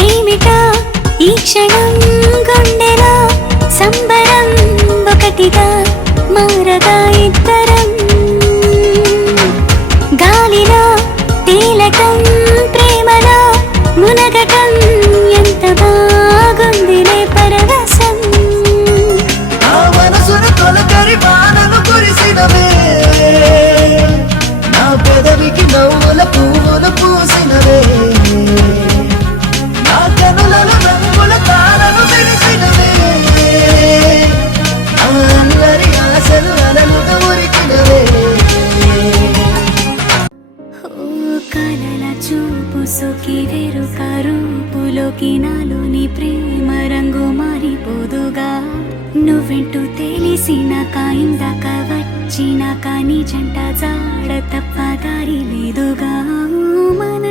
ఏమిటా ఈ క్షణం గుండెలో? సంబరం ఒకటిగా మారగా ఇద్దరం? గాలిలో తేలకం ప్రేమలో మునగటం చూపు సొకి వేరు రూపులోకి నాలోని ప్రేమ రంగు మారిపోదుగా. నువ్వెంటూ తెలిసినాక ఇందాక వచ్చినాక నీ జంట జాడ తప్ప దారి లేదుగా